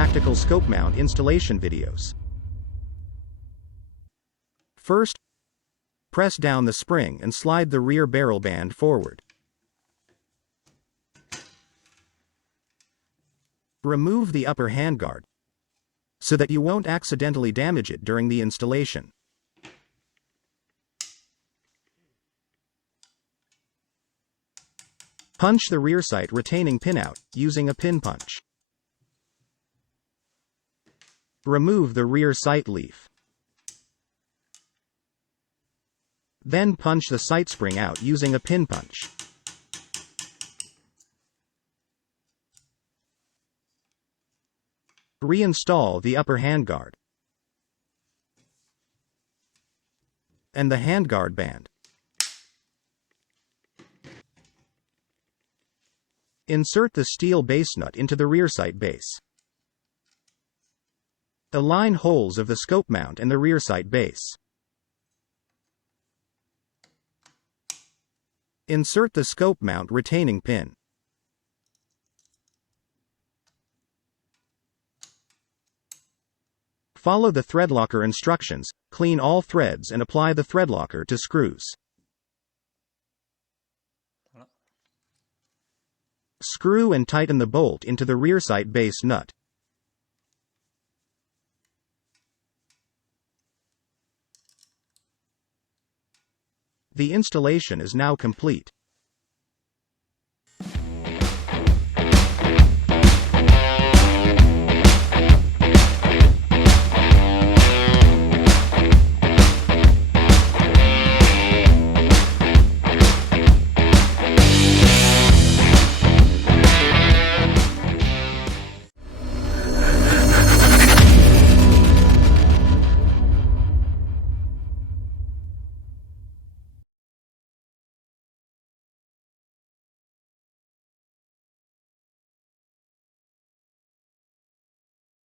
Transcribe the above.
tactical scope mount installation videos. First, press down the spring and slide the rear barrel band forward. Remove the upper handguard so that you won't accidentally damage it during the installation. Punch the rear sight retaining pin out using a pin punch. Remove the rear sight leaf. Then punch the sight spring out using a pin punch. Reinstall the upper handguard and the handguard band. Insert the steel base nut into the rear sight base. Align holes of the scope mount and the rear sight base. Insert the scope mount retaining pin. Follow the thread locker instructions, clean all threads and apply the thread locker to screws. Screw and tighten the bolt into the rear sight base nut. The installation is now complete.